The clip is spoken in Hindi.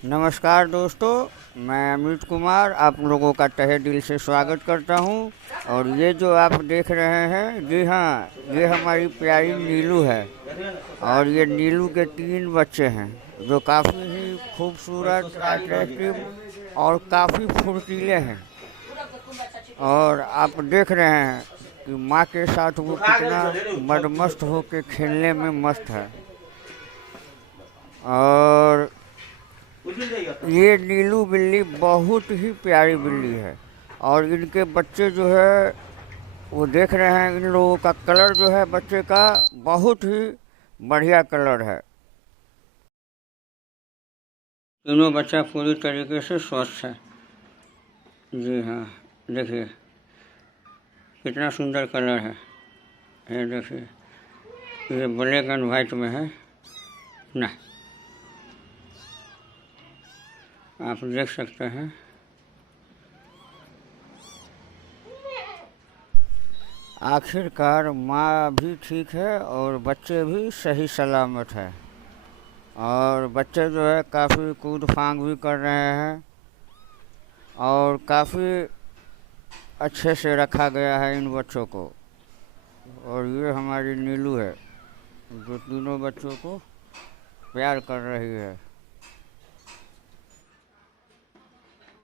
नमस्कार दोस्तों, मैं अमित कुमार आप लोगों का तहे दिल से स्वागत करता हूं। और ये जो आप देख रहे हैं, जी हाँ, ये हमारी प्यारी नीलू है। और ये नीलू के 3 बच्चे हैं जो काफ़ी ही खूबसूरत, अट्रैक्टिव और काफ़ी फुर्तीले हैं। और आप देख रहे हैं कि माँ के साथ वो कितना मदमस्त होकर खेलने में मस्त है। और ये नीलू बिल्ली बहुत ही प्यारी बिल्ली है। और इनके बच्चे जो है वो देख रहे हैं, इन लोगों का कलर जो है बच्चे का बहुत ही बढ़िया कलर है। तीनों बच्चा पूरी तरीके से स्वस्थ है। जी हाँ, देखिए कितना सुंदर कलर है। ये देखिए, ये ब्लैक एंड वाइट में है ना, आप देख सकते हैं। आखिरकार माँ भी ठीक है और बच्चे भी सही सलामत है। और बच्चे जो है काफ़ी कूद फांग भी कर रहे हैं और काफ़ी अच्छे से रखा गया है इन बच्चों को। और ये हमारी नीलू है जो तीनों बच्चों को प्यार कर रही है।